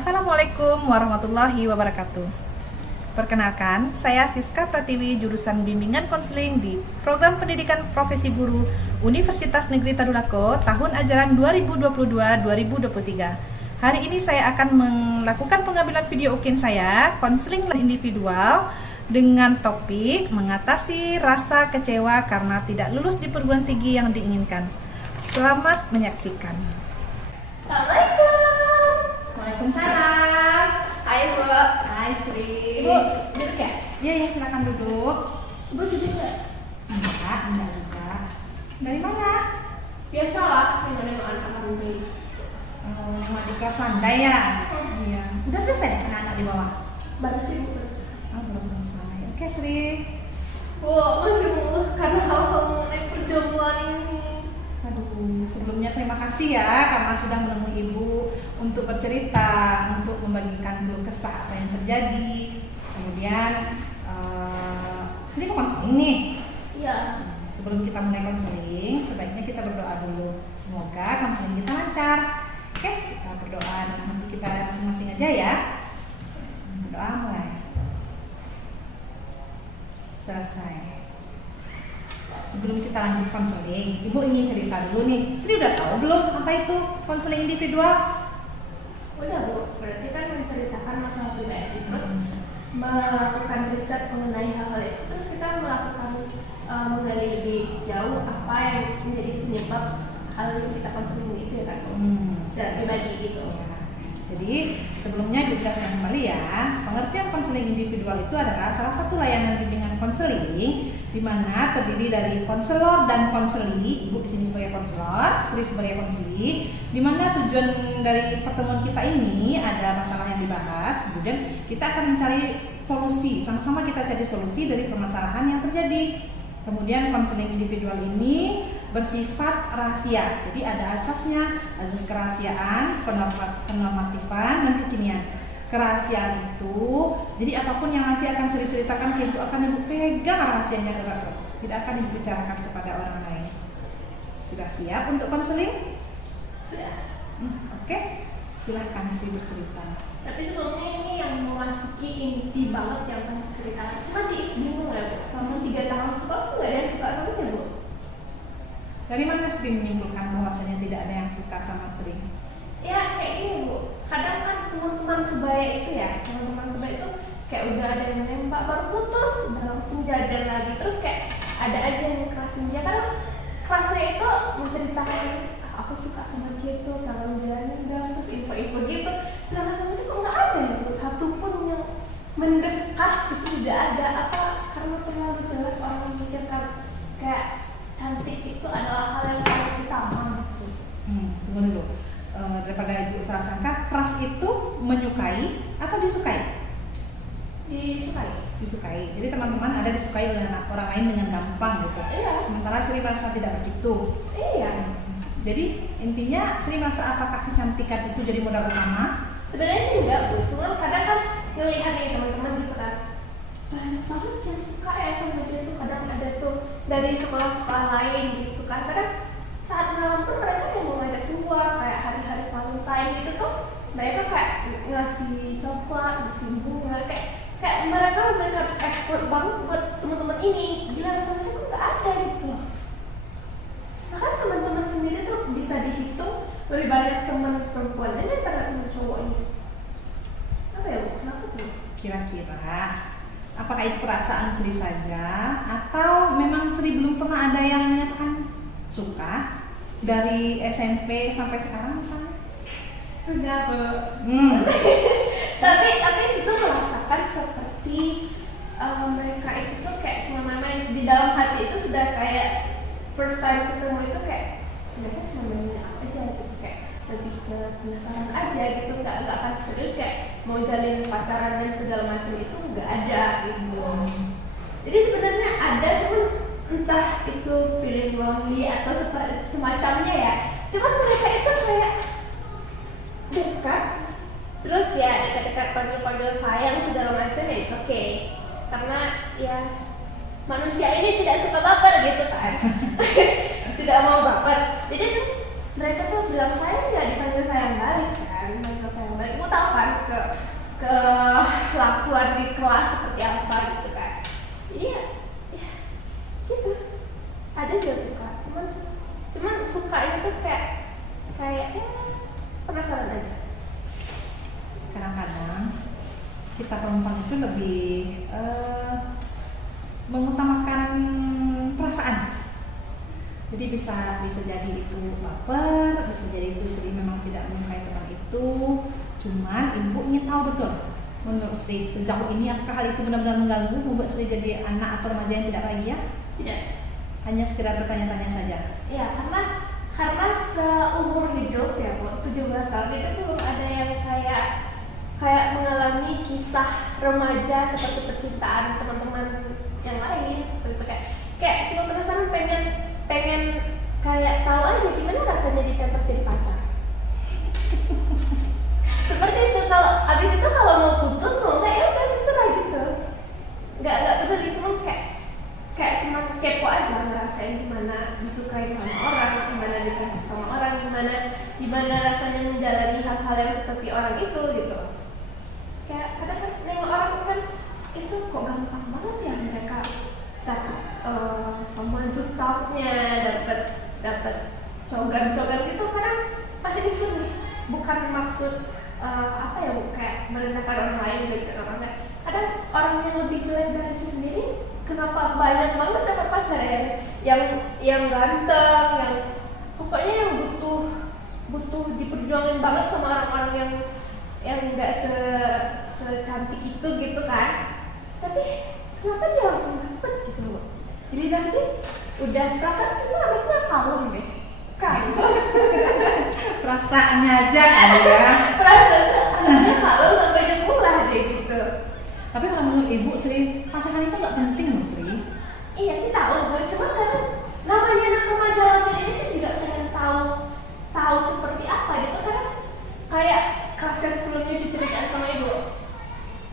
Assalamualaikum warahmatullahi wabarakatuh. Perkenalkan, saya Siska Pratiwi, jurusan Bimbingan Konseling di Program Pendidikan Profesi Guru Universitas Negeri Tadulako tahun ajaran 2022-2023. Hari ini saya akan melakukan pengambilan video ukin saya, konseling individual, dengan topik mengatasi rasa kecewa karena tidak lulus di perguruan tinggi yang diinginkan. Selamat menyaksikan. Assalamualaikum. Waalaikumsalam. Hai Bu. Hai Sri. Ibu duduk ya? Iya ya, silakan duduk. Ibu duduk nggak? Enggak juga. Dari mana? Biasalah, nengok anak-anak ini. Nengok di kelas landai ya? Iya. Udah selesai anak-anak di bawah? Baru sih Bu. Belum selesai. Oke Sri. Bu, masih Bu, karena hal-hal mengenai perjamuan ini. Aduh, sebelumnya terima kasih ya karena sudah menemui Ibu untuk bercerita, untuk membagikan keluh kesah apa yang terjadi. Kemudian Sri mau konseling nih. Iya. Sebelum kita mulai konseling, sebaiknya kita berdoa dulu. Semoga konseling kita lancar. Oke, kita berdoa dan nanti kita masing-masing aja ya. Berdoa mulai. Selesai. Sebelum kita lanjut konseling, Ibu ingin cerita dulu nih. Sri udah tahu belum apa itu konseling individual? Udah Bu, berarti kan menceritakan masalah pribadi, terus melakukan riset mengenai hal-hal itu, terus kita melakukan menggali lebih jauh apa yang menjadi penyebab hal yang kita konseling itu ya kan Bu? Secara pribadi gitu. Ya. Jadi sebelumnya dijelaskan kembali ya, pengertian konseling individual itu adalah salah satu layanan bimbingan konseling di mana terdiri dari konselor dan konseli. Ibu di sini sebagai konselor, Sri sebagai konseli. Di mana tujuan dari pertemuan kita ini ada masalah yang dibahas, kemudian kita akan mencari solusi, sama-sama kita cari solusi dari permasalahan yang terjadi. Kemudian konseling individual ini bersifat rahasia, jadi ada asasnya, asas kerahasiaan, penormatifan, dan kekinian. Kerahasiaan itu, jadi apapun yang nanti akan Sri ceritakan ke Ibu akan Ibu pegang rahasianya erat, tidak akan Ibu bicarakan kepada orang lain. Sudah siap untuk konseling? Sudah. Oke, silahkan Sri bercerita. Tapi sebelumnya ini yang memasuki inti banget yang akan saya ceritakan. Masih bingung ya Bu? Selama 3 tahun sekolah nggak ada yang suka sama saya Bu? Dari mana Sri menyimpulkan bahwasanya tidak ada yang suka sama Sri? Ya kayak gini Bu, kadang kan teman-teman sebaya itu ya, teman-teman sebaya itu kayak udah ada yang nembak baru putus, udah langsung jalan lagi, terus kayak ada aja yang kerasin dia kan kelasnya itu menceritakan aku suka sama dia tuh kalau jalan terus info-info gitu. Sedangkan sama sih kok nggak ada gitu, satu pun yang mendekat itu tidak ada, apa karena terlalu jelek orang memikirkan kayak cantik itu adalah hal yang paling utama gitu. Tunggu dulu. Daripada Ibu salah sangka, keras itu menyukai atau disukai? Disukai. Jadi teman-teman ada disukai oleh orang lain dengan gampang gitu. Iya. Sementara Sri merasa tidak begitu. Iya. Jadi intinya Sri merasa apakah kecantikan itu jadi modal utama? Sebenarnya sih enggak Bu, cuman kadang kan ngelihat nih teman-teman gitu kan, banyak banget yang suka ya sama dia tuh, kadang ada tuh dari sekolah-sekolah lain gitu kan, kadang saat malam pun mereka yang mau ngajak keluar kayak hari-hari Valentine gitu tuh, mereka kayak ngasih coklat, ngasih bunga, kayak mereka expert banget buat teman-teman ini. Gila, sama sih kok nggak ada gitu loh. Bahkan teman-teman sendiri tuh bisa dihitung lebih banyak teman perempuannya daripada teman cowoknya. Apa ya Bu? Kenapa tuh? Kira-kira apakah itu perasaan Sri saja atau memang Sri belum pernah ada yang menyatakan suka dari SMP sampai sekarang misalnya? Sudah Bu. tapi itu merasakan seperti mereka itu tuh kayak cuma main-main di dalam hati, itu sudah kayak first time ketemu itu kayak mereka cuma main aja gitu, kayak lebih ke penasaran aja gitu, nggak akan serius kayak mau jalin pacaran dan segala macam itu nggak ada gitu. Jadi sebenarnya ada, cuman entah itu feeling lonely atau semacamnya ya, cuman mereka itu kayak dekat, terus ya dekat-dekat panggil-panggil sayang segala macam ya it's okay, karena ya manusia ini tidak suka baper gitu kan. Tidak mau baper, jadi terus mereka tuh bilang sayang nggak dipanggil sayang balik kan. kan, main sayang banget. Ibu tahu kan ke kelakuan di kelas seperti apa gitu kan. Jadi ya gitu. Ada sih yang suka, cuman sukanya tuh kayak penasaran aja. Kadang-kadang kita perempuan itu lebih mengutamakan perasaan. Jadi bisa jadi itu baper, bisa jadi itu Sri memang tidak menyukai teman itu. Cuman ibu ingin tahu betul, menurut Sri sejauh ini apakah hal itu benar-benar mengganggu membuat Sri jadi anak atau remaja yang tidak bahagia? Tidak. Hanya sekedar bertanya-tanya saja. Ya, karena seumur hidup ya Bu, 17 tahun itu belum ada yang kayak mengalami kisah remaja seperti percintaan teman-teman yang lain seperti itu, kayak cuma penasaran pengen kayak tahu aja gimana rasanya ditembak jadi pacar. Seperti itu. Kalau abis itu kalau mau putus mau nggak ya udah terserah gitu. Nggak peduli, cuma kayak cuma kepo aja ngerasain gimana disukai sama orang, gimana ditembak sama orang, gimana rasanya menjalani hal-hal yang seperti orang itu gitu. Kayak kadang nengok orang kan itu kok gampang banget ya mereka dapat someone to talk-nya, dapat cogan gitu. Kadang masih mikir nih, bukan maksud apa ya Bu, kayak merendahkan orang lain gitu. Kadang orang yang lebih jelek dari si sendiri kenapa banyak banget dapat pacar yang ganteng, yang pokoknya yang butuh diperjuangin banget sama orang-orang yang nggak secantik itu gitu kan. Tapi kenapa dia langsung dapet gitu loh. Jadi dari sih udah perasaan sih anaknya kalem deh. Kalem. Perasaannya aja ya. Perasaan anaknya kalem gak banyak ulah deh gitu. Tapi kalau menurut Ibu Sri, pasangan itu nggak penting loh Sri. Iya sih tahu gue, cuma kan namanya anak remaja ini kan juga pengen tahu seperti apa gitu kan. Kayak kelas yang sebelumnya sih ceritaan sama Ibu.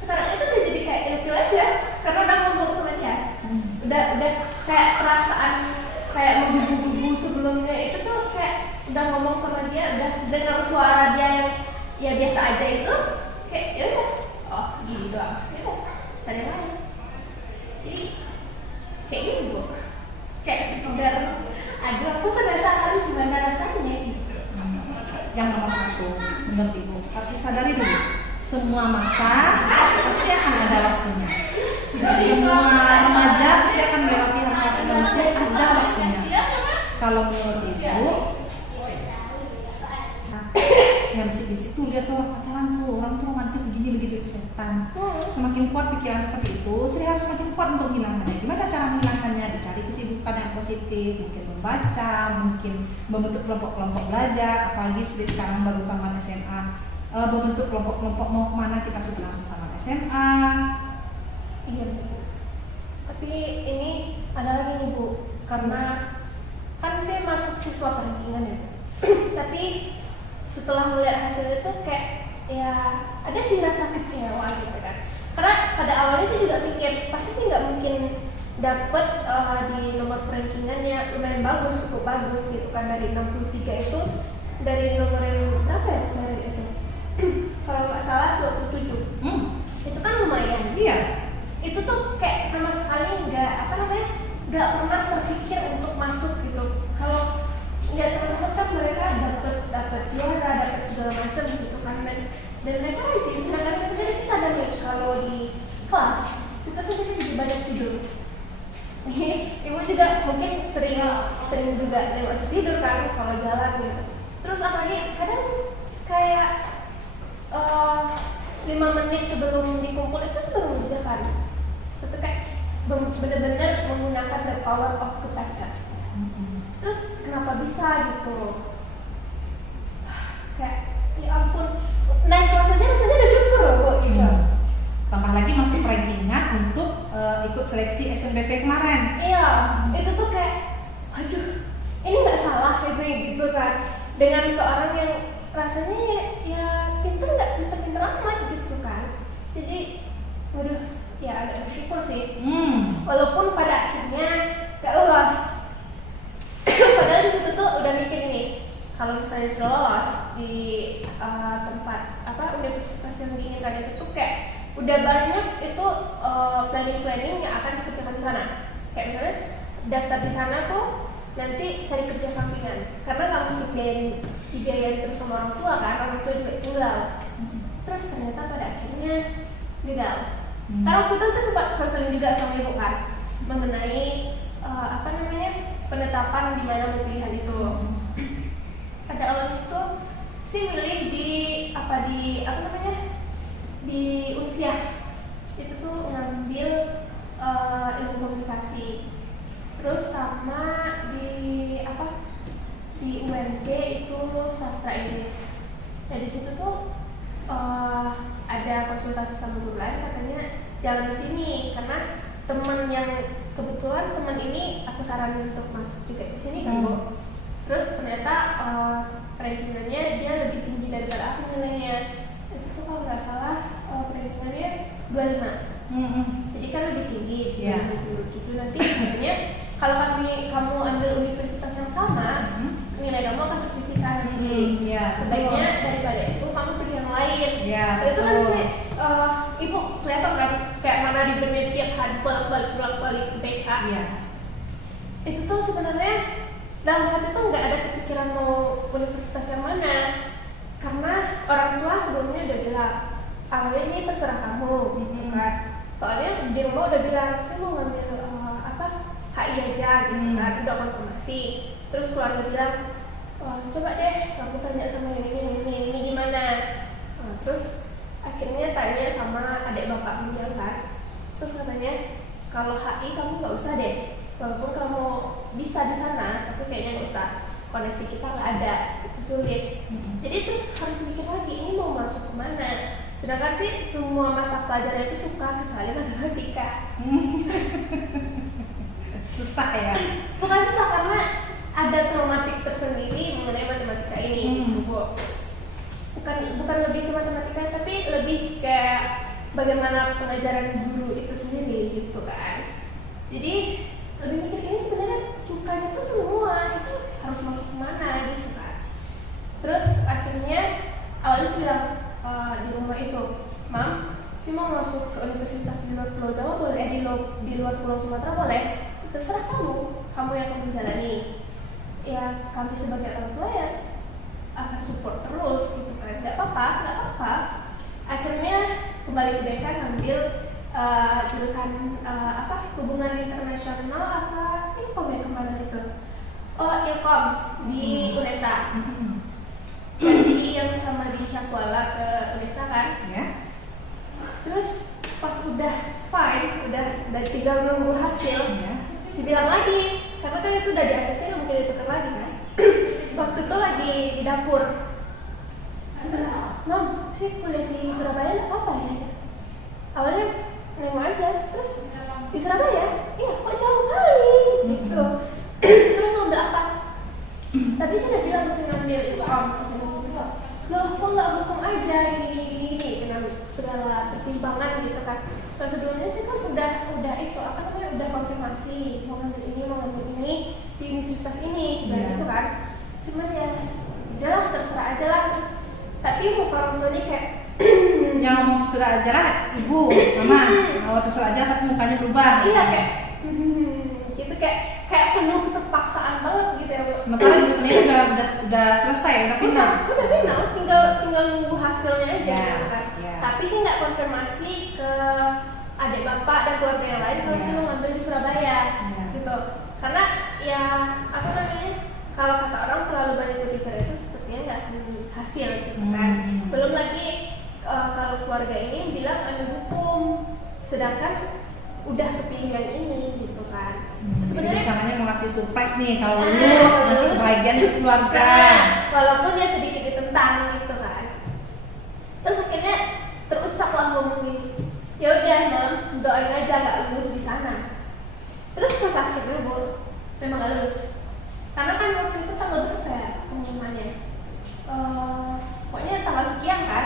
Sekarang itu udah jadi kayak ilfil aja karena udah ngomong sama dia. Udah kayak perasaan kayak menggubu-gubu sebelumnya itu tuh kayak udah ngomong sama dia, udah dengar suara dia yang ya biasa aja itu kayak ya udah, oh gini doang, ya udah cari yang lain. Jadi kayak gitu Bu, kayak sekedar aduh aku penasaran gimana rasanya gitu. Yang nomor satu menurut Ibu harus disadari dulu, semua masa pasti akan ada waktunya. Semua remaja pasti akan melewati hal tertentu, ada waktunya. Kalau menurut Ibu, yang bisik-bisik tuh lihat tuh pacaran tuh orang tuh romantis begini begitu setan. Semakin kuat pikiran seperti itu, Sri harus semakin kuat untuk menghilangkannya. Gimana cara menghilangkannya? Dicari kesibukan yang positif, mungkin membaca, mungkin membentuk kelompok-kelompok belajar. Apalagi Sri sekarang baru tamat SMA, membentuk kelompok-kelompok mau kemana kita sebelum tamat SMA. Iya betul. Tapi ini ada lagi nih Bu, karena kan saya masuk siswa perankingan ya. Tapi setelah melihat hasilnya tuh kayak ya ada sih rasa kecewa gitu kan. Karena pada awalnya saya juga pikir pasti sih nggak mungkin dapat di nomor perankingannya lumayan bagus, cukup bagus gitu kan, dari 63 itu dari nomor yang berapa ya kemarin itu? Kalau nggak salah 27. Itu kan lumayan. Iya. Itu tuh kayak sama sekali nggak nggak pernah terpikir untuk masuk gitu. Kalau lihat teman-teman kan mereka dapat juara, dapat segala macam gitu kan, dan mereka rajin. Sedangkan saya sendiri sih sadar nih kalau di kelas kita sendiri jadi banyak tidur. Ibu juga mungkin sering juga lewat tidur kan kalau jalan gitu. Terus apalagi kadang kayak 5 menit sebelum dikumpul itu sebelum mengerjakan. Itu kayak benar-benar menggunakan the power of kepepet. Terus kenapa bisa gitu? Kayak ya ampun, naik kelas aja rasanya udah syukur loh Bu gitu. Tambah lagi masuk rankingan untuk ikut seleksi SNBP kemarin. Iya, itu tuh kayak aduh, ini nggak salah gitu kan. Dengan seorang yang rasanya ya pinter nggak pinter amat gitu kan. Jadi waduh, ya agak bersyukur sih. Walaupun pada akhirnya gak lolos. Padahal di situ tuh udah mikir nih, kalau misalnya sudah lolos di tempat universitas yang diinginkan itu tuh kayak udah banyak itu planning yang akan dikerjakan di sana. Kayak misalnya daftar di sana tuh nanti cari kerja sampingan karena kamu dibiayain terus sama orang tua kan, orang tua juga tinggal. Terus ternyata pada akhirnya gagal. Karena waktu itu saya sempat konseling juga sama ibu kan mengenai penetapan di mana mau pilihan itu. Pada awal itu sih milih di Unsiah itu tuh ngambil ilmu komunikasi. Terus sama di UNB itu sastra Inggris. Nah di situ tuh ada konsultasi sama guru lain, katanya jangan di sini karena kebetulan teman ini aku saranin untuk masuk juga di sini kan Bu. Terus ternyata rankingannya dia lebih tinggi daripada aku nilainya. Itu tuh kalau nggak salah rankingannya 25. Jadi kan lebih tinggi. Yeah. 27 nanti sebenarnya kalau kamu ambil universitas yang sama, nilai kamu akan tersisihkan nanti. Sebaiknya daripada itu kamu pilih yang lain. Itu kan sih ibu kelihatan kan kayak mana ribetnya tiap hari bolak-balik ke BK. Itu tuh sebenarnya dalam hati tuh nggak ada kepikiran mau universitas yang mana, karena orang tua sebelumnya udah bilang awalnya ini terserah kamu, gitu kan. Soalnya di rumah udah bilang saya mau ngambil HI aja, gitu kan, udah konfirmasi. Terus keluarga bilang coba deh kamu tanya sama yang ini gimana. Terus akhirnya tanya sama adik bapak beliau kan. Terus katanya kalau HI kamu nggak usah deh. Walaupun kamu bisa di sana, tapi kayaknya nggak usah. Koneksi kita nggak ada, itu sulit. Jadi terus harus mikir lagi ini mau masuk kemana. Sedangkan sih semua mata pelajaran itu suka kecuali matematika. Susah ya? Bukan susah karena ada traumatik tersendiri mengenai matematika ini. Bukan lebih ke matematika, tapi lebih kayak bagaimana pengajaran guru itu sendiri gitu kan. Jadi lebih mikir ini sebenarnya sukanya tuh semua itu harus masuk kemana gitu kan. Terus akhirnya awalnya sih bilang di rumah itu, Mam, sih mau masuk ke universitas di luar Pulau Jawa boleh, di luar Pulau Sumatera boleh, terserah kamu yang akan menjalani. Ya kami sebagai orang tua ya akan support terus gitu kan, nggak apa-apa. Akhirnya kembali ke BK ngambil jurusan hubungan internasional Ilkom ya kemana itu? Ilkom di UNESA. Jadi yang sama di Syakwala ke UNESA kan? Terus pas udah fine, udah tinggal nunggu hasil, dibilang lagi, karena kan itu udah di ACC nggak mungkin ditukar lagi kan? Waktu itu lagi di dapur. Sebenarnya, Mam, sih kuliah di Surabaya apa ya? Awalnya nengok aja, terus di Surabaya, iya kok jauh kali gitu. Terus mau ngambil apa? Tapi saya udah bilang saya ngambil Ilkom. Loh kok nggak hukum aja ini kenapa segala pertimbangan gitu kan. Nah sebelumnya sih kan udah konfirmasi mau ngambil ini di universitas ini sebenarnya itu kan. Cuman ya udahlah terserah aja lah. Terus tapi muka orang tuanya kayak yang mau terserah aja lah ibu, mama mau terserah aja tapi mukanya berubah. Iya kayak gitu kayak penuh keterpaksaan banget gitu ya Bu. Sementara jurusannya udah selesai, udah final. Udah final, tinggal nunggu hasilnya aja gitu kan. Tapi sih nggak konfirmasi ke adik bapak dan keluarga yang lain kalau saya mau ngambil di Surabaya gitu. Karena ya kalau kata orang terlalu banyak berbicara itu sepertinya nggak akan hasil gitu kan. Belum lagi kalau keluarga ini bilang ambil hukum, sedangkan udah kepilihan ini gitu kan. Sebenarnya caranya mau ngasih surprise nih kalau lulus, ngasih kebahagiaan ke keluarga. Walaupun ya sedikit ditentang gitu kan. Terus akhirnya terucaplah ngomong gini, ya udah Mam, doain aja nggak lulus di sana. Terus pas akhirnya Bu, memang nggak lulus. Karena kan waktu itu tanggal berapa ya pengumumannya? Pokoknya tanggal sekian kan.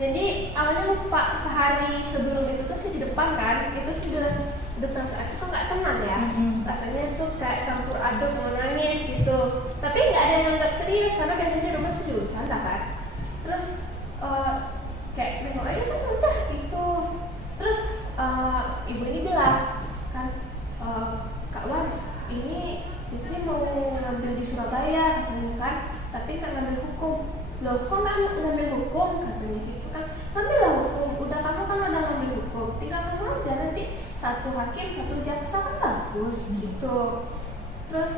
Jadi awalnya lupa sehari sebelum itu tuh sih di depan kan, itu sih udah transaksi kok nggak tenang ya. Rasanya tuh kayak campur aduk mau nangis gitu. Tapi nggak ada yang nganggap serius karena biasanya di rumah tuh juga bercanda kan. Terus kayak ngambil di Surabaya katanya kan, tapi nggak ngambil hukum. Loh kok nggak ngambil hukum katanya gitu kan, ngambillah hukum, udah kamu kan udah ngambil hukum, tinggal kamu aja nanti satu hakim satu jaksa kan bagus gitu. Terus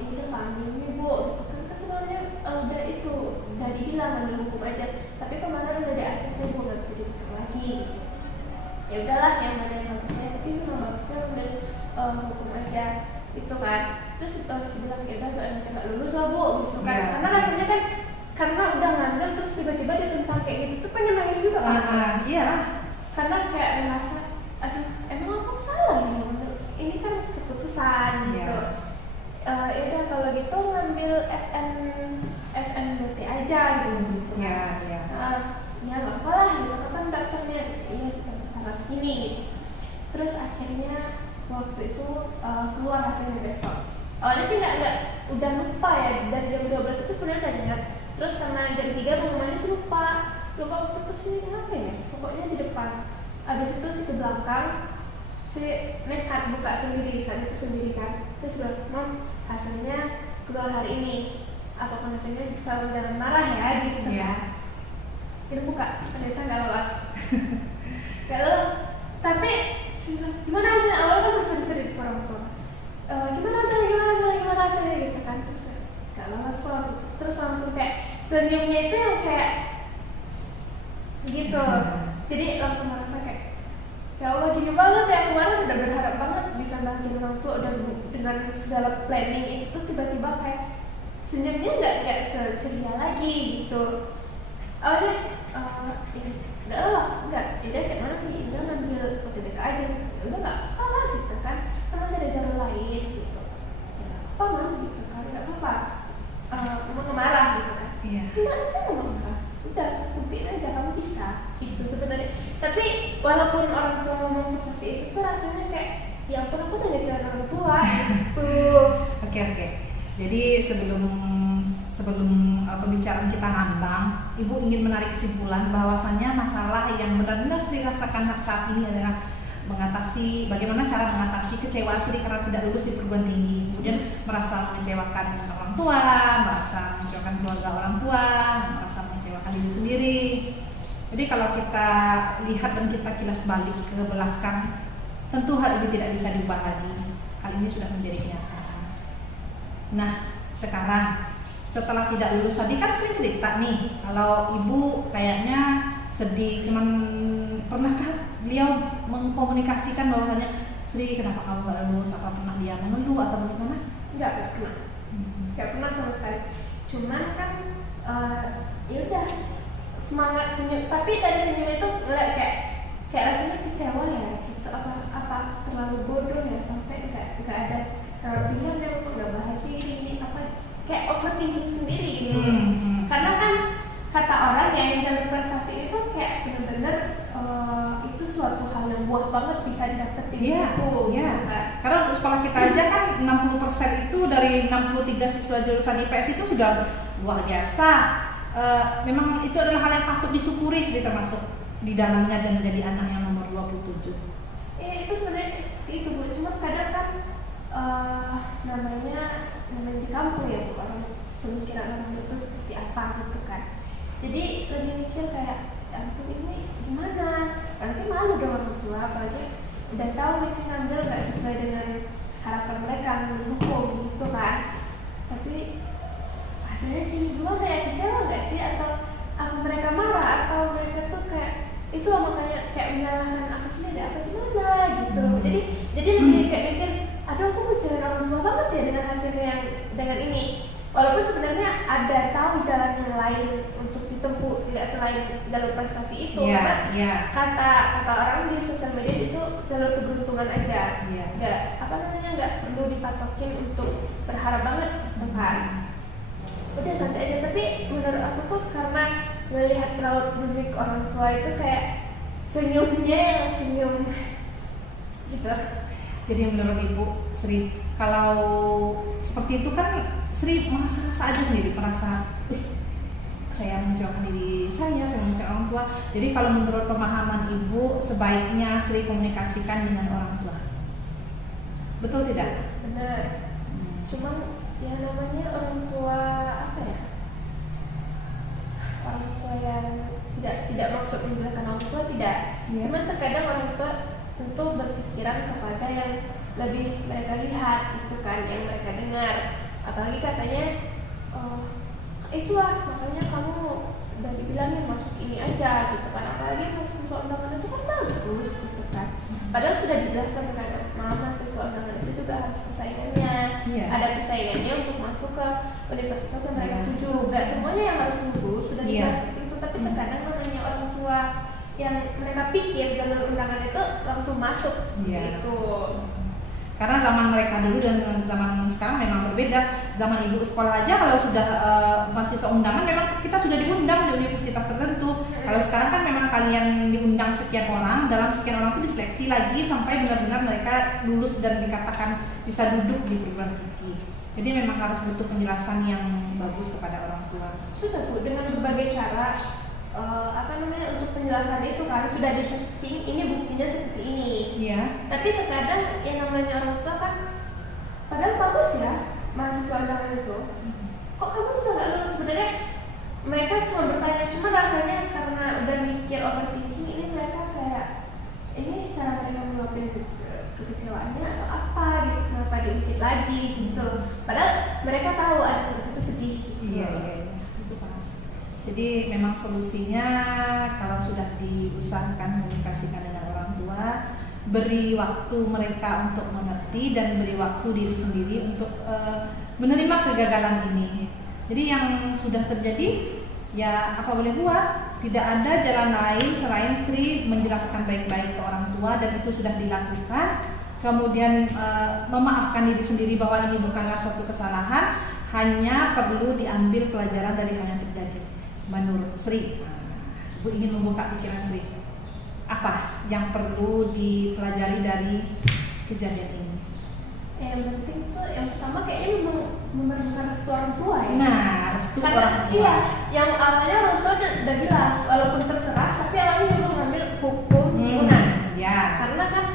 ini kan ini bu gitu kan sebenarnya udah itu udah dibilang ngambil hukum aja, tapi kemarin udah di ACC bu nggak bisa dibuka lagi gitu. Ya udahlah yang mana yang bagusnya, tapi memang bagusnya ngambil hukum aja itu kan. Terus si bilang ya udah nggak lulus lah bu gitu kan, karena rasanya kan karena udah ngambil terus tiba-tiba ditentang kayak gitu tuh pengen nangis juga kan. Iya. Karena kayak merasa aduh emang aku salah ya, ini kan keputusan gitu. Ya udah kalau gitu ngambil SNBT aja gitu kan. Ya nggak apa lah gitu kan daftarnya ya sekitar segini gitu. Terus akhirnya waktu itu keluar hasilnya besok. Awalnya sih nggak udah lupa ya, dari jam 12 itu sebenarnya udah ingat. Terus karena jam 3 pengumumannya sih lupa waktu itu sih apa ya, pokoknya di depan. Abis itu sih ke belakang, si nekat buka sendiri, saat itu sendiri kan. Terus bilang, Mom, hasilnya keluar hari ini, apapun hasilnya kalau jangan marah ya gitu kan. Kita buka, ternyata nggak lolos. Nggak lolos, tapi gimana hasilnya? Awalnya kan berseri-seri di orang tua, gimana hasilnya gitu kan. Terus nggak lolos kok. Terus langsung kayak senyumnya itu yang kayak gitu. Jadi langsung merasa kayak ya Allah gini banget ya, kemarin udah berharap banget bisa bantuin orang tua, udah dengan segala planning itu tiba-tiba kayak senyumnya nggak seceria lagi gitu. Awalnya nggak lolos, nggak, udah kayak mana nih, udah ngambil UTBK aja, ya udah nggak apa gitu kan, masih ada jalan lain gitu. Ya apa mah gitu kan, nggak apa-apa. Mau marah gitu kan? Enggak mau marah. Udah, buktiin aja kamu bisa gitu sebenarnya. Tapi walaupun orang tua ngomong seperti itu tuh rasanya kayak ya ampun aku udah ngecewain orang tua gitu. Oke. Jadi sebelum pembicaraan kita ngambang, Ibu ingin menarik kesimpulan bahwasannya masalah yang benar-benar Sri rasakan saat ini adalah bagaimana cara mengatasi kecewa Sri karena tidak lulus di perguruan tinggi, kemudian merasa mengecewakan orang tua, merasa mengecewakan keluarga orang tua, merasa mengecewakan diri sendiri. Jadi kalau kita lihat dan kita kilas balik ke belakang, tentu hal ini tidak bisa diubah lagi. Hal ini sudah menjadi kenyataan. Nah, sekarang setelah tidak lulus tadi kan Sri cerita nih, kalau Ibu kayaknya sedih, cuman pernahkah beliau mengkomunikasikan bahwasanya Sri kenapa kamu gak lulus, apa pernah dia mengeluh atau bagaimana? Nggak pernah. Nggak pernah sama sekali. Cuman kan ya udah semangat senyum, tapi dari senyum itu kayak rasanya kecewa ya gitu, apa terlalu bodoh ya sampai nggak ada pilihan yang untuk nggak bahagia ini apa, kayak overthinking sendiri gitu. Karena kan kata orang ya yang jalur prestasi itu kayak benar-benar itu suatu hal yang buah banget bisa didapetin di situ. Gitu kan. Karena untuk sekolah kita aja kan 60% itu dari 63 siswa jurusan IPS itu sudah luar biasa. Memang itu adalah hal yang patut disyukuri sih, termasuk di dalamnya dan menjadi anak yang nomor 27. Itu sebenarnya itu Bu, cuma kadang kan namanya di kampung ya Bu, orang pemikiran orang itu seperti apa gitu kan. Jadi lebih mikir kayak ampun ini gimana, nanti malu dong orang tua, apalagi udah tahu nih saya ngambil nggak sesuai dengan harapan mereka mendukung gitu kan. Tapi hasilnya gimana ya, kecewa nggak sih, atau apa mereka marah, atau mereka tuh kayak itu makanya kayak menyalahkan aku sendiri apa gimana gitu. Jadi lebih kayak mikir aduh aku kecewain orang tua banget ya dengan hasilnya yang dengan ini, walaupun sebenarnya ada tahu jalan yang lain untuk ditempuh nggak selain jalur prestasi itu. Kata orang di sosial media itu jalur keberuntungan aja, nggak perlu dipatokin untuk berharap banget gitu kan. Udah santai aja. Tapi menurut aku tuh karena melihat raut mimik orang tua itu kayak senyumnya senyum gitu. Jadi menurut Ibu Sri, kalau seperti itu kan Sri merasa aja sendiri, merasa saya mengecewakan diri saya mengecewakan orang tua. Jadi kalau menurut pemahaman Ibu sebaiknya Sri komunikasikan dengan orang tua, betul tidak? Benar. Cuman ya namanya orang tua apa ya, orang tua yang tidak maksud menjelekkan orang tua, tidak. Cuman terkadang orang tua tentu berpikiran kepada yang lebih mereka lihat itu kan, yang mereka dengar. Apalagi katanya itulah makanya kamu udah dibilangin masuk ini aja gitu kan, apalagi mahasiswa undangan itu kan bagus gitu kan. Padahal sudah dijelaskan kan, mahasiswa undangan itu juga harus persaingannya, ada persaingannya untuk masuk ke universitas yang mereka tuju. Gak semuanya yang harus lulus, sudah dijelaskan itu. Tapi terkadang namanya orang tua yang mereka pikir jalur undangan itu langsung masuk gitu. Karena zaman mereka dulu dan zaman sekarang memang berbeda. Zaman ibu sekolah aja kalau sudah mahasiswa undangan memang kita sudah diundang di universitas tertentu. Kalau sekarang kan memang kalian diundang sekian orang, dalam sekian orang itu diseleksi lagi sampai benar-benar mereka lulus dan dikatakan bisa duduk di perguruan tinggi. Jadi memang harus butuh penjelasan yang bagus kepada orang tua. Sudah Bu, dengan berbagai cara untuk penjelasan itu kan sudah di searching, ini buktinya seperti ini. Tapi terkadang yang namanya orang tua kan padahal bagus ya mahasiswa undangan itu, kok kamu bisa nggak lulus? Sebenarnya mereka cuma bertanya, cuma rasanya karena udah mikir overthinking, ini mereka kayak ini cara mereka meluapin kekecewaannya atau apa gitu, kenapa diungkit lagi gitu, padahal mereka tahu ada itu sedih gitu. Jadi memang solusinya kalau sudah diusahakan komunikasikan dengan orang tua, beri waktu mereka untuk mengerti dan beri waktu diri sendiri untuk menerima kegagalan ini. Jadi yang sudah terjadi ya apa boleh buat, tidak ada jalan lain selain Sri menjelaskan baik-baik ke orang tua, dan itu sudah dilakukan. Kemudian memaafkan diri sendiri bahwa ini bukanlah suatu kesalahan, hanya perlu diambil pelajaran dari hal yang terjadi. Menurut Sri, Ibu ingin membuka pikiran Sri, apa yang perlu dipelajari dari kejadian ini? Yang penting tuh, yang pertama kayaknya memerlukan restu orang tua ya. Nah, restu orang tua. Iya, yang awalnya orang tua udah bilang walaupun terserah, tapi awalnya dulu ngambil hukum Yunan. Karena kan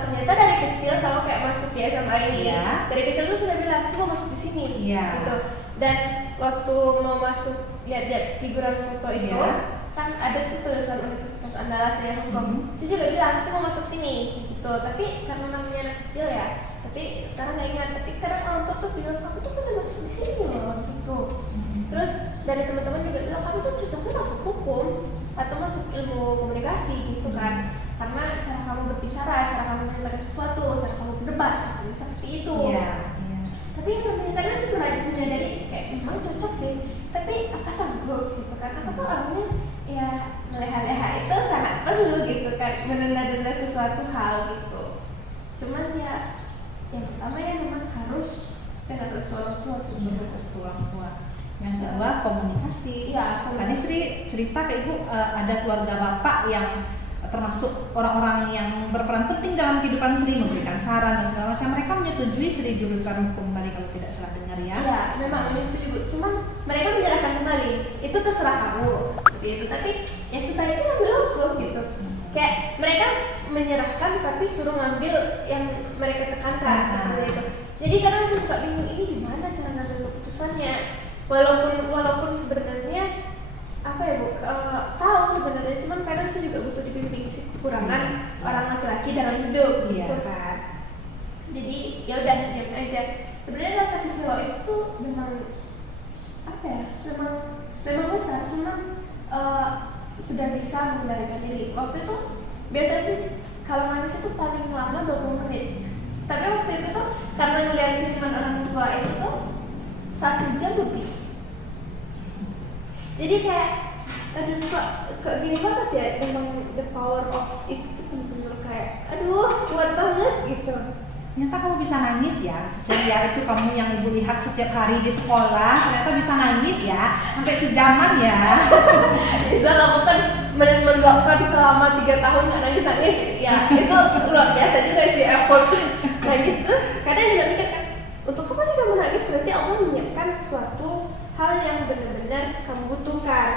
ternyata dari kecil kalau kayak masuk di SMA ini, dari kecil tuh sudah bilang sih mau masuk di sini, gitu. Dan waktu mau masuk lihat figuran foto itu, kan ada tuh tulisan Universitas Andalas ya hukum. Saya juga bilang saya mau masuk sini, gitu. Tapi karena namanya anak kecil ya, tapi sekarang nggak ingat. Tapi kadang orang tua tuh bilang aku tuh pernah masuk di sini loh, gitu. Terus dari teman-teman juga bilang kamu tuh cocoknya masuk hukum atau masuk ilmu komunikasi, gitu kan. Karena cara kamu berbicara, cara kamu menyampaikan sesuatu, cara kamu berdebat, seperti itu. Tapi kadang sih menyadari kayak memang cocok sih, tapi apa sanggup gitu kan. Aku tuh orangnya ya leha-leha itu sangat perlu gitu kan, menunda-nunda sesuatu hal gitu. Cuman ya yang pertama ya memang harus dengan restu orang tua, restu orang tua. Yang kedua komunikasi. Tadi Sri cerita ke Ibu ada keluarga Bapak yang termasuk orang-orang yang berperan penting dalam kehidupan Sri, memberikan saran dan segala macam. Mereka menyetujui Sri jurusan hukum tadi kalau tidak salah dengar ya? Iya, memang menyetujui Bu. Cuman mereka menyerahkan kembali, itu terserah kamu seperti itu. Tapi ya sebaiknya ambil hukum gitu. Kayak mereka menyerahkan tapi suruh ngambil yang mereka tekankan seperti itu. Jadi kadang saya suka bingung, ini gimana cara ngambil keputusannya? Walaupun sebenarnya apa ya Bu, tahu sebenarnya, cuman kadang saya juga butuh dibimbing sih kekurangan orang laki-laki dalam hidup gitu kan. Jadi ya udah diam aja. Sebenarnya rasa kecewa itu memang apa ya, memang besar, cuman sudah bisa mengendalikan diri. Waktu itu biasanya sih kalau nangis itu paling lama 20 menit. Tapi waktu itu tuh karena ngeliat seniman orang tua itu tuh 1 jam lebih. Jadi kayak aduh kok gini banget ya, memang the power of it itu benar-benar kayak aduh kuat banget gitu. Ternyata kamu bisa nangis ya, seceria itu kamu yang Ibu lihat setiap hari di sekolah, ternyata bisa nangis ya, sampai sejaman ya. Bisa lah, bukan meluapkan selama 3 tahun nggak nangis-nangis ya, itu luar biasa juga sih effort nangis. Terus kadang juga mikir kan, untuk apa sih kamu nangis? Berarti Allah menyiapkan suatu hal yang benar-benar kamu butuhkan.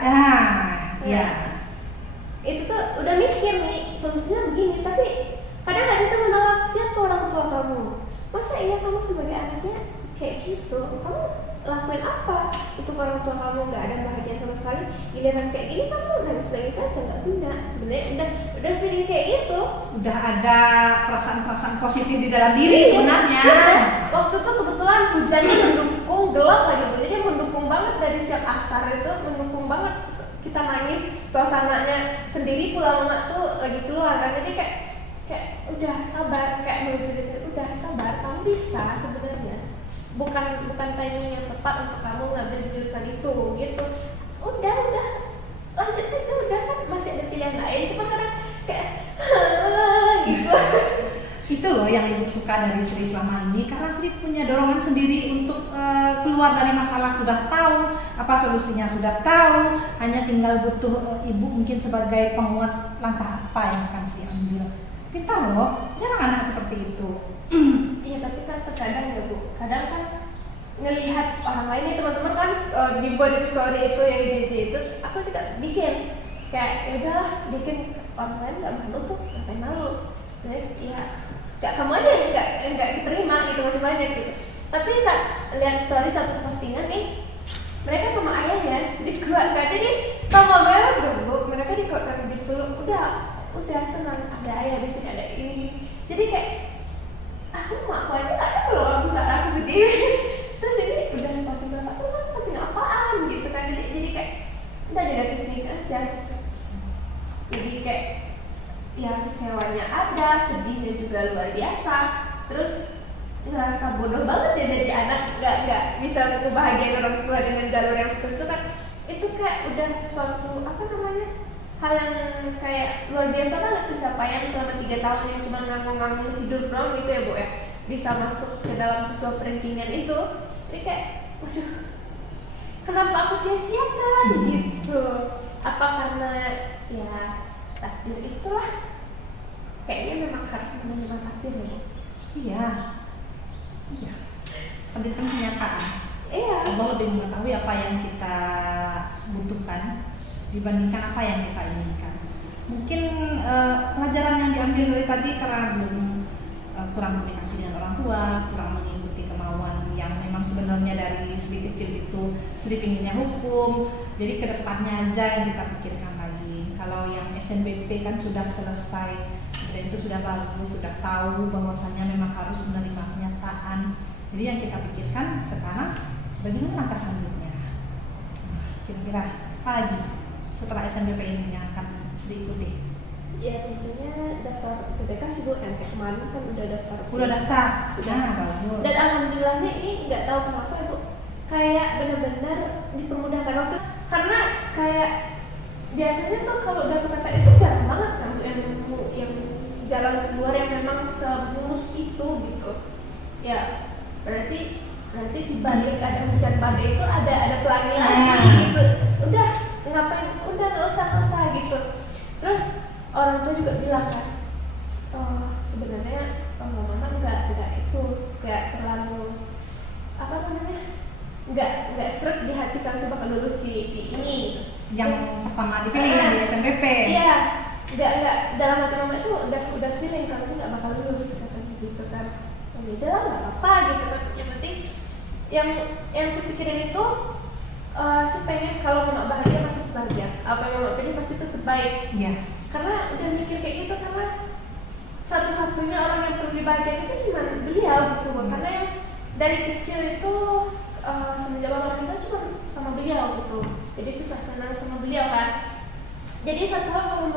Itu tuh udah mikir nih solusinya begini, tapi kadang nggak itu menolak. Siapa orang tua kamu? Masa iya kamu sebagai anaknya kayak gitu, kamu lakuin apa untuk orang tua kamu, nggak ada bahagia sama sekali, giliran kayak gini kamu nangis aja nggak guna. Sebenarnya udah feeling kayak gitu, udah ada perasaan-perasaan positif di dalam diri sebenarnya. Waktu itu kebetulan hujannya mendukung, gelap lagi bu, jadi mendukung banget dari siap asar itu, mendukung banget kita nangis, suasananya sendiri, pulang emak tuh lagi keluar kan, jadi kayak udah sabar, kayak menuju diri sendiri, udah sabar, kamu bisa sebenarnya, bukan timing yang tepat untuk kamu ngambil jurusan itu gitu. Udah lanjut aja, udah kan masih ada pilihan lain, cuma kadang kayak gitu. Itu loh yang ibu suka dari Sri selama ini, karena Sri punya dorongan sendiri untuk keluar dari masalah, sudah tahu apa solusinya, sudah tahu, hanya tinggal butuh ibu mungkin sebagai penguat langkah apa yang akan Sri ambil. Pintar loh, jarang anak seperti itu. Iya, tapi kan terkadang ya bu, kadang kan ngelihat orang lain nih, teman-teman kan dibuat story itu yang JJ itu, aku juga bikin kayak ya udahlah, bikin orang lain nggak malu tuh, ngapain malu, ya nggak kamu aja yang nggak diterima gitu, masih banyak gitu. Tapi saat lihat story satu postingan nih, mereka sama ayahnya dikeluarkan, jadi sama mereka bu, mereka dikeluarkan di dulu, udah tenang, ada ayah di sini, ada ini, jadi kayak aku aja nggak tahu loh kalau bisa aku sendiri. Terus ini udah posting berapa, terus aku posting apaan gitu kan, jadi kayak udah negatif thinking aja gitu. Jadi kayak ya kecewanya ada, sedihnya juga luar biasa, terus ngerasa bodoh banget ya jadi anak, nggak bisa membahagiakan orang tua dengan jalur yang seperti itu kan. Itu kayak udah suatu apa namanya, hal yang kayak luar biasa banget, pencapaian selama 3 tahun yang cuma nganggung-nganggung tidur doang gitu ya bu ya, bisa masuk ke dalam sesuatu rankingan itu. Jadi kayak waduh, kenapa aku sia-siakan gitu, apa karena ya takdir itulah, kayaknya memang harus menerima takdir nih. Iya, takdir kan kenyataan. Iya, Allah lebih mengetahui apa yang kita butuhkan dibandingkan apa yang kita inginkan. Mungkin pelajaran yang diambil dari tadi karena kurang komunikasi dengan orang tua, kurang mengikuti kemauan yang memang sebenarnya dari Sri kecil itu Sri pinginnya hukum, jadi kedepannya aja yang kita pikirkan lagi. Kalau yang SNBP kan sudah selesai dan itu sudah bagus, sudah tahu bahwasanya memang harus menerima kenyataan. Jadi yang kita pikirkan sekarang bagaimana langkah selanjutnya. Kira-kira apa lagi setelah SNBP ini yang akan Sri ikuti? ya tentunya daftar PPK sih bu, yang kayak kemarin kan udah daftar. Udah daftar? Udah. Bagus. Dan alhamdulillahnya ini nggak tahu kenapa ibu, kayak benar-benar dipermudahkan waktu, karena kayak biasanya tuh kalau udah PPK itu jarang banget kan bu yang jalan keluar yang memang semulus itu gitu. Ya berarti nanti dibalik ada hujan badai itu ada pelangi lagi gitu. Udah ngapain, udah nggak usah gitu. Terus orang tua juga bilang kan, sebenarnya mama nggak itu kayak terlalu apa namanya, nggak seret di hati kalau saya bakal lulus di ini yang pertama dipilih yang di SNBP. Iya, nggak dalam hati mama itu udah feeling kalau saya nggak bakal lulus katanya gitu kan. Udah lah nggak apa gitu kan, yang penting yang saya pikirin itu saya pengen kalau mau bahagia pasti sebahagia, apa yang mau pilih pasti itu terbaik. Iya. Karena udah mikir kayak gitu, karena satu-satunya orang yang perlu dibahagiakan itu cuma beliau gitu. Karena yang dari kecil itu semenjak mama kita cuma sama beliau gitu, jadi susah tenang sama beliau kan. Jadi satu hal kalau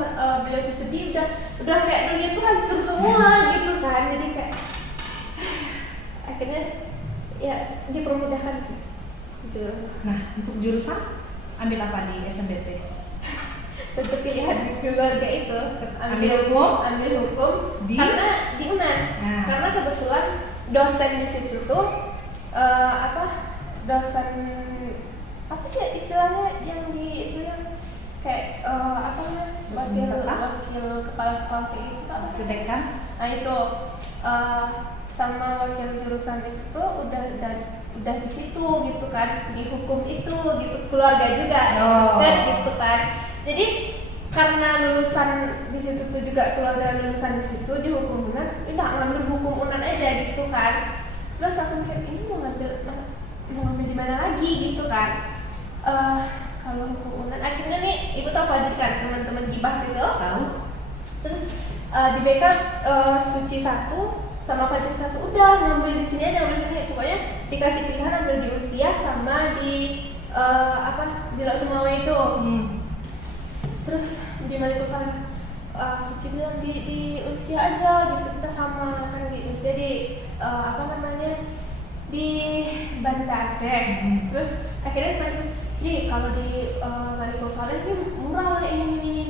beliau itu sedih udah kayak dunia itu hancur semua gitu kan. Jadi kayak akhirnya ya dipermudahkan sih gitu. Nah, untuk jurusan ambil apa di SNBP? Tentu pilihan keluarga itu ambil hukum karena di UNAN. Nah. Karena kebetulan dosen di situ tuh dosen apa sih istilahnya yang di itu yang kayak wakil kepala sekolah kayak gitu apa sih? Dekan. Nah itu sama wakil jurusan itu tuh udah di situ gitu kan, di hukum itu gitu, keluarga juga kan gitu kan. Jadi karena lulusan di situ tuh juga keluarga lulusan di situ di hukum UNAN, udah ngambil hukum UNAN aja gitu kan. Terus aku mikir ini mau ngambil di mana lagi gitu kan. Kalau hukum unan akhirnya nih ibu tahu Fajri kan, teman-teman Gibas itu Tahu. terus di BK Suci 1 sama Fajri 1 udah ngambil di sini aja, ngambil di sini, pokoknya dikasih pilihan ambil di Usia sama di di Lok Sumawe itu. Terus di Malikusan Suci bilang di Usia aja gitu, kita sama kan di Usia di di Banda Aceh. Terus akhirnya Fajri, jadi kalau di Malikusan ini murah lah ini.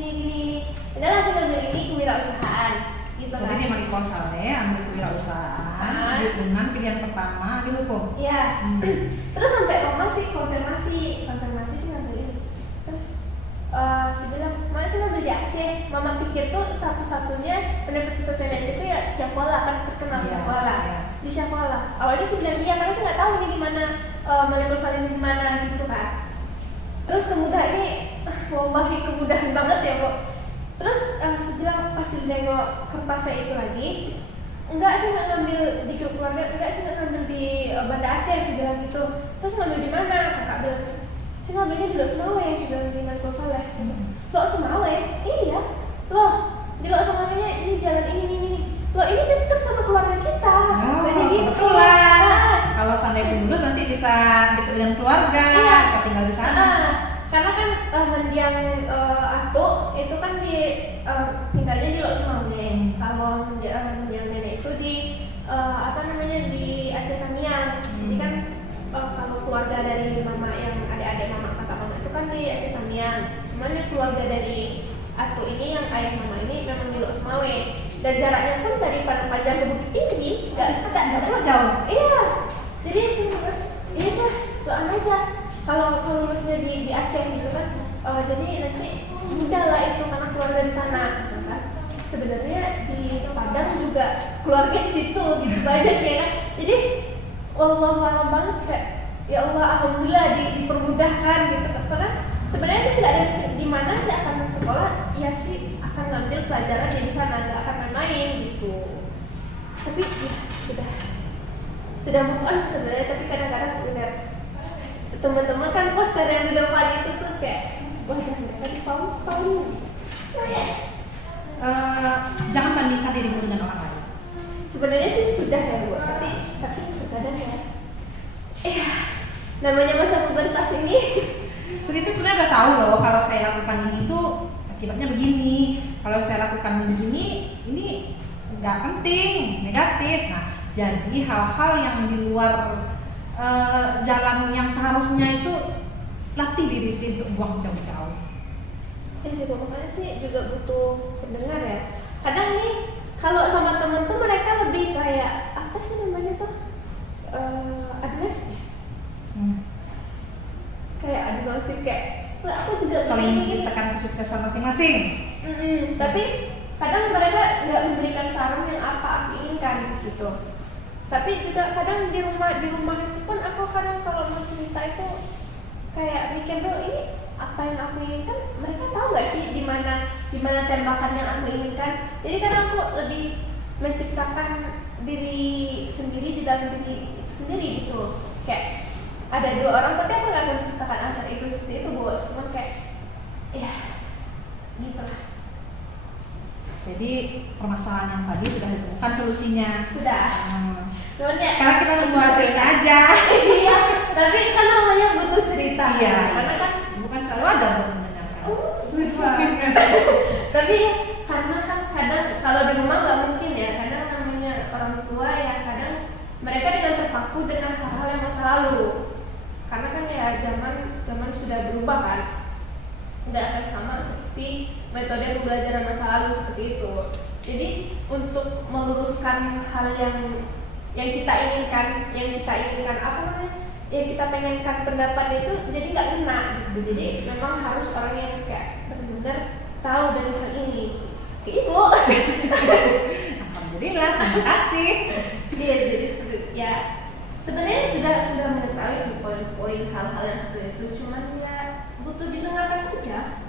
Udah langsung ambil ini kewirausahaan gitu kan. Jadi di Malikosan ambil kewirausahaan, di Unan pilihan pertama di hukum. Iya. Terus sampai mama sih konfirmasi sih ngambil ini. Terus saya bilang, "Mama sih ngambil di Aceh." Mama pikir tuh satu-satunya universitas yang di Aceh itu ya Syakola, kan terkenal Syakola. Di Syakola. Awalnya sih bilang iya karena saya nggak tahu ini di mana Malikusan ini di mana gitu kan. Terus kemudahan ini, wallahi kemudahan banget ya, Bu. Terus saya bilang pas nengok kertasnya itu lagi, enggak sih nggak ngambil di grup keluarga, enggak sih nggak ngambil di Banda Aceh, saya bilang gitu. Terus ngambil di mana? Kakak bilang, saya ngambilnya di Lok Sumawe, saya bilang di Malikusan. Lok Sumawe? Iya. Loh, di Lok Sumawe-nya ini jalan ini. Loh, ini dekat sama keluarga kita. Jadi kebetulan. Kalau seandainya dulu nanti bisa dekat dengan keluarga, bisa tinggal di sana. Karena kan mendiang Atuk itu kan tinggalnya di Lok Sumawe. Kalau mendiang nenek itu di di Aceh Tamiang. Jadi kan kalau keluarga dari mama yang adik-adik mama kakak mama itu kan di Aceh Tamiang. Cuman keluarga dari Atuk ini yang ayah mama ini memang di Lok Sumawe. Dan jaraknya pun dari Padang Panjang ke Bukit Tinggi nggak terlalu jauh. Iya. Jadi ini tuh doain aja. Kalau lulusnya di Aceh gitu kan, jadi nanti mudah lah itu karena keluarga di sana, gitu kan. Sebenarnya di Padang juga keluarga di situ gitu banyak ya kan. Jadi wallahualam banget kayak ya Allah alhamdulillah dipermudahkan gitu kan. Karena sebenarnya sih nggak ada di mana sih akan sekolah, ya sih akan ngambil pelajaran di sana, nggak akan main-main gitu. Tapi ya sudah move on sebenarnya, tapi kadang-kadang benar teman-teman kan poster yang di depan itu tuh kayak wajah mereka di paung. Jangan bandingkan dirimu dengan orang lain. Sebenarnya sih sudah ya Bu, tapi terkadang ya namanya masa pubertas ini. Sri itu sebenarnya udah tahu loh kalau saya lakukan ini tuh akibatnya begini. Kalau saya lakukan begini, ini nggak penting, negatif. Nah, jadi hal-hal yang di luar jalan yang seharusnya itu latih diri sih untuk buang jauh-jauh. Ya sih, makanya sih juga butuh pendengar ya. Kadang nih kalau sama temen tuh mereka lebih kayak apa sih namanya tuh advice ya? Kayak advice kayak aku juga saling menciptakan kesuksesan masing-masing. Tapi kadang mereka nggak memberikan saran yang apa aku inginkan gitu. Tapi juga kadang di rumah itu pun aku kadang kalau mau cerita itu kayak mikir dulu ini apa yang aku inginkan, mereka tahu nggak sih di mana tembakan yang aku inginkan. Jadi kadang aku lebih menciptakan diri sendiri di dalam diri itu sendiri gitu. Kayak ada dua orang tapi aku nggak akan menciptakan alter ego seperti itu Bu, cuman kayak ya gitu lah. Jadi permasalahan yang tadi sudah ditemukan solusinya. Sudah. Cuman ya sekarang kita nunggu hasilnya aja. Iya, tapi kan namanya butuh cerita. Iya. Karena kan bukan selalu ada buat mendengarkan. Tapi karena kan kadang kalau di rumah nggak mungkin ya, kadang namanya orang tua ya kadang mereka dengan terpaku dengan hal-hal yang masa lalu. Karena kan ya zaman sudah berubah kan, nggak akan sama seperti metode pembelajaran masa lalu seperti itu. Jadi untuk meluruskan hal yang kita inginkan apa namanya, yang kita pengenkan pendapat itu jadi nggak kena gitu. Jadi memang harus orang yang kayak benar-benar tahu dari hal ini. Ibu. Alhamdulillah, terima kasih. Iya, jadi ya sebenarnya sudah mengetahui sih poin-poin hal-hal yang seperti itu, cuman ya butuh didengarkan saja.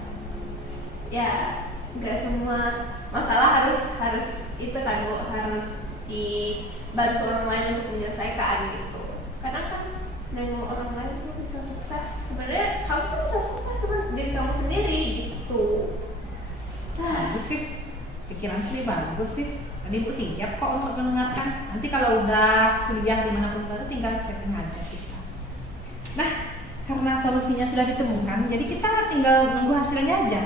Ya nggak semua masalah harus itu kan Bu, harus bantu orang lain untuk menyelesaikan gitu. Karena kan nengok orang lain tuh bisa sukses, sebenarnya kamu tuh bisa sukses dengan diri kamu sendiri gitu. Bagus sih, pikiran sih bagus sih. Dan Ibu siap kok untuk mendengarkan. Nanti kalau udah kuliah dimanapun baru tinggal chatting aja kita. Nah, karena solusinya sudah ditemukan, jadi kita tinggal nunggu hasilnya aja.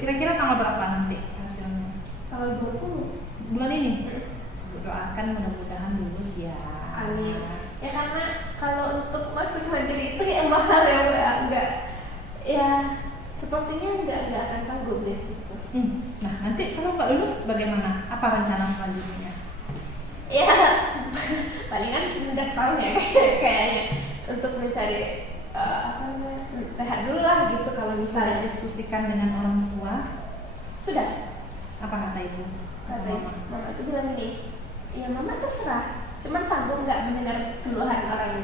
Kira-kira tanggal berapa nanti hasilnya? Tanggal 20 Bulan ini? Doakan mudah-mudahan lulus ya. Amin. Ya karena kalau untuk masuk mandiri itu yang mahal ya, enggak ya sepertinya enggak akan sanggup deh gitu. Nah nanti kalau nggak lulus bagaimana? Apa rencana selanjutnya? Ya palingan udah setahun ya kayaknya untuk mencari apa namanya, rehat dulu lah gitu. Kalau Misalnya misalnya diskusikan dengan orang tua, sudah apa kata ibu? kata mama itu bilang gini, ya mama terserah, cuman sanggup nggak mendengar keluhan orang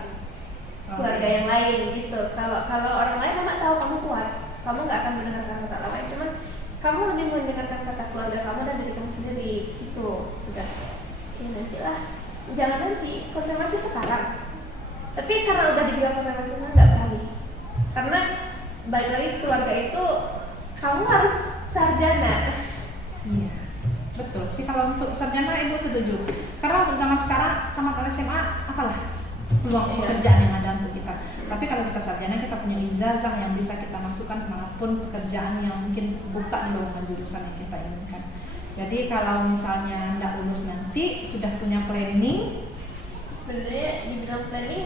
keluarga yang lain gitu. Kalau orang lain mama tahu kamu kuat, kamu nggak akan mendengarkan kata orang lain, cuman kamu lebih mendengarkan kata keluarga kamu dan diri kamu sendiri gitu. Udah ya nantilah, jangan nanti konfirmasi sekarang, tapi karena udah dibilang konfirmasi nggak berani, karena balik lagi keluarga itu kamu harus sarjana. Iya, betul sih. Kalau untuk sarjana ibu setuju. Karena untuk zaman sekarang tamat SMA apalah peluang pekerjaan yang ada untuk kita. Tapi kalau kita sarjana kita punya ijazah yang bisa kita masukkan kemanapun pekerjaan yang mungkin buka di lowongan jurusan yang kita inginkan. Jadi kalau misalnya tidak lulus nanti sudah punya planning. Sebenarnya dibilang planning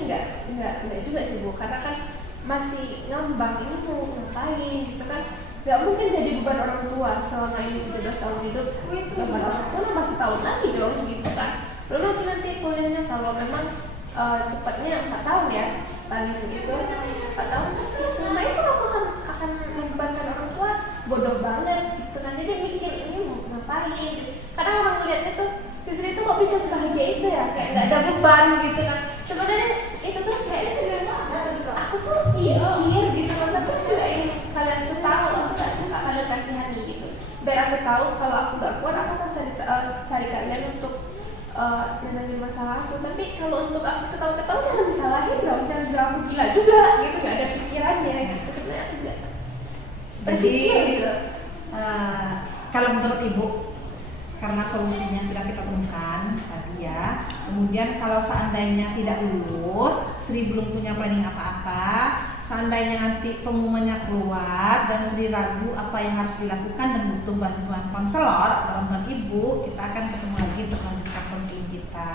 enggak juga sih Bu, karena kan masih ngambang ini mau ngapain gitu kan. Gak mungkin jadi beban orang tua selama ini 13 tahun hidup. Beban orang tua masih tahun lagi dong gitu kan. Lalu nanti kuliahnya kalau memang cepatnya 4 tahun ya paling gitu, 4 tahun ya selama itu aku akan membebankan orang tua, bodoh banget gitu kan. Jadi mikir ini mau ngapain gitu. Kadang orang melihatnya tuh Sisri itu kok bisa sebahagia itu ya, kayak gak ada beban gitu kan. Sebenarnya itu tuh kayak aku tuh mikir gitu kan, tapi aku gak ingin kalian tuh tahu, aku gak suka kalian kasihani gitu. Biar aku tahu kalau aku gak kuat, aku akan cari kalian untuk nenangin masalah aku. Tapi kalau untuk aku ketawa-ketawa jangan disalahin dong, jangan bilang aku gila juga gitu, gak ada pikirannya gitu. Sebenarnya aku gak berpikir gitu. Kalau menurut ibu, karena solusinya sudah kita temukan tadi ya, kemudian kalau seandainya tidak lulus, Sri belum punya planning apa-apa, seandainya nanti pengumumannya keluar dan Sri ragu apa yang harus dilakukan dan butuh bantuan konselor atau bantuan ibu, kita akan ketemu lagi untuk melanjutkan konseling kita.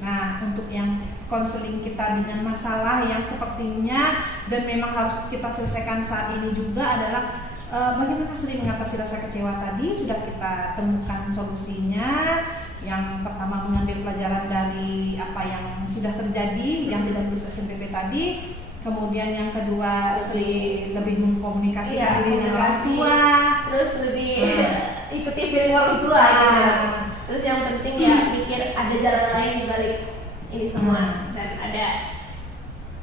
Nah, untuk yang konseling kita dengan masalah yang sepertinya dan memang harus kita selesaikan saat ini juga adalah bagaimana Sri mengatasi rasa kecewa tadi. Sudah kita temukan solusinya. Yang pertama mengambil pelajaran dari apa yang sudah terjadi yang tidak lulus SNPP tadi. Kemudian yang kedua Sri lebih mengkomunikasikan diri dengan orang tua. Terus lebih ikuti feeling orang tua gitu. Terus yang penting ya mikir ada jalan lain di balik ini semua dan ada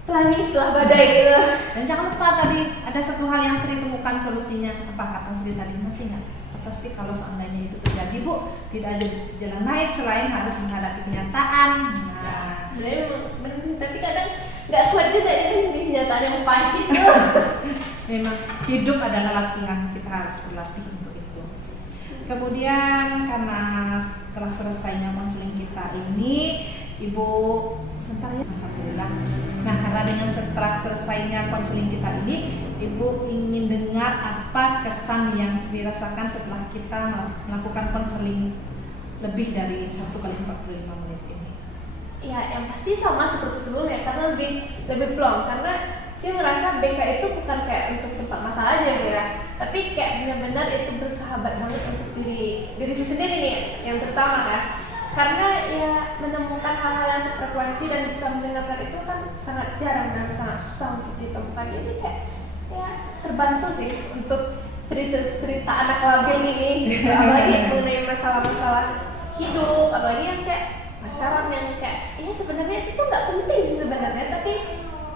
pelangi setelah badai gitu. Dan jangan lupa tadi ada satu hal yang Sri temukan solusinya. Apa kata Sri tadi? Masih ingat? Kata Sri kalau seandainya itu terjadi Bu, tidak ada jalan lain selain harus menghadapi kenyataan. Nah, tapi kadang nggak kuat juga ini kenyataan yang pahit itu. Memang hidup adalah latihan, kita harus berlatih untuk itu. Kemudian karena setelah selesainya konseling kita ini, Ibu sebentar ya, alhamdulillah. Nah, karena dengan setelah selesainya konseling kita ini, Ibu ingin dengar apa kesan yang Sri rasakan setelah kita melakukan konseling lebih dari 1 kali 45 menit ini. Ya, yang pasti sama seperti sebelumnya, karena lebih plong. Karena sih merasa BK itu bukan kayak untuk tempat masalah aja ya, tapi kayak benar-benar itu bersahabat banget untuk diri sendiri nih, yang terutama kan. Karena ya menemukan hal-hal yang sefrekuensi dan bisa mendengarkan itu kan sangat jarang dan sangat susah untuk ditemukan. Jadi kayak ya terbantu sih untuk cerita anak labil ini, apalagi mengenai masalah-masalah hidup, apalagi yang kayak pacaran yang kayak ini sebenarnya itu tuh nggak penting sih sebenarnya, tapi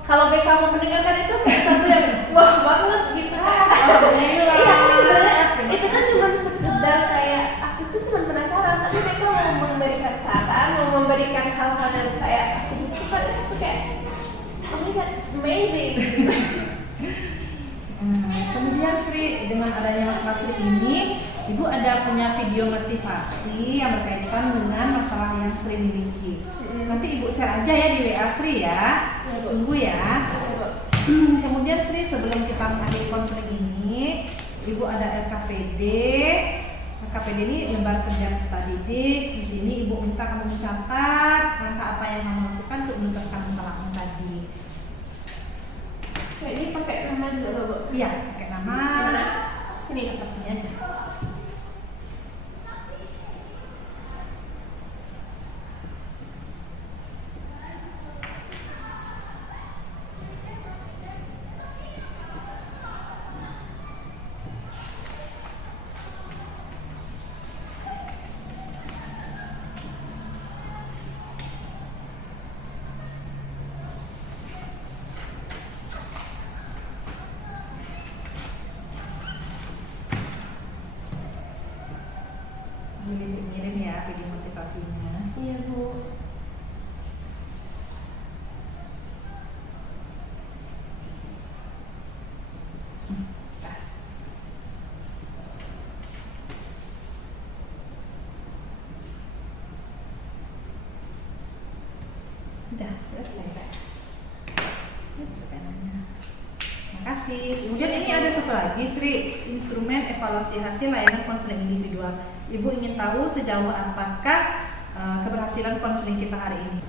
kalau BK mau mendengarkan itu kayak satu yang wah banget gitu. Iya, sebenarnya itu kan cuma sekedar kayak aku tuh cuma penasaran, tapi mereka mau memberikan saran, mau memberikan hal-hal yang kayak itu kan itu kayak oh my god, it's amazing. Kemudian Sri, dengan adanya masalah Sri ini, Ibu ada punya video motivasi yang berkaitan dengan masalah yang Sri miliki. Nanti Ibu share aja ya di WA Sri ya. Tunggu ya. Kemudian Sri, sebelum kita mengakhiri konseling ini, Ibu ada LKPD. LKPD ini lembar kerja peserta didik. Di sini Ibu minta kamu mencatat langkah apa yang kamu lakukan untuk menuntaskan masalahmu tadi. Kayak ini pakai nama dulu Bu. Iya, pakai nama. Sini atas sini aja. Ngirim ya video motivasinya. Iya Bu. Udah selesai Pak. Itu penanya. Makasih. Kemudian ini ada satu lagi Sri, instrumen evaluasi hasil layanan konseling individual. Ibu ingin tahu sejauh apakah keberhasilan konseling kita hari ini.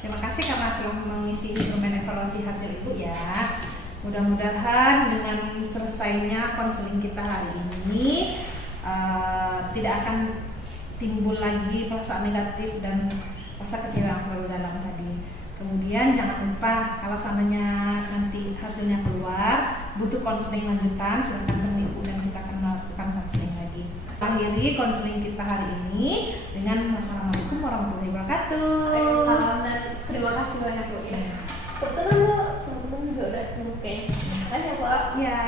Terima kasih karena telah mengisi instrumen evaluasi hasil Ibu ya. Mudah-mudahan dengan selesainya konseling kita hari ini tidak akan timbul lagi perasaan negatif dan rasa kecewa yang terlalu dalam tadi. Kemudian jangan lupa kalau seandainya nanti hasilnya keluar butuh konseling lanjutan, silakan temui Ibu dan kita akan melakukan konseling lagi. Akhiri konseling kita hari ini dengan Assalamualaikum warahmatullahi wabarakatuh. Waalaikumsalam dan terima kasih banyak Bu. Kebetulan Bu, teman-teman juga udah mungkin. Kan ya Bu. Ya.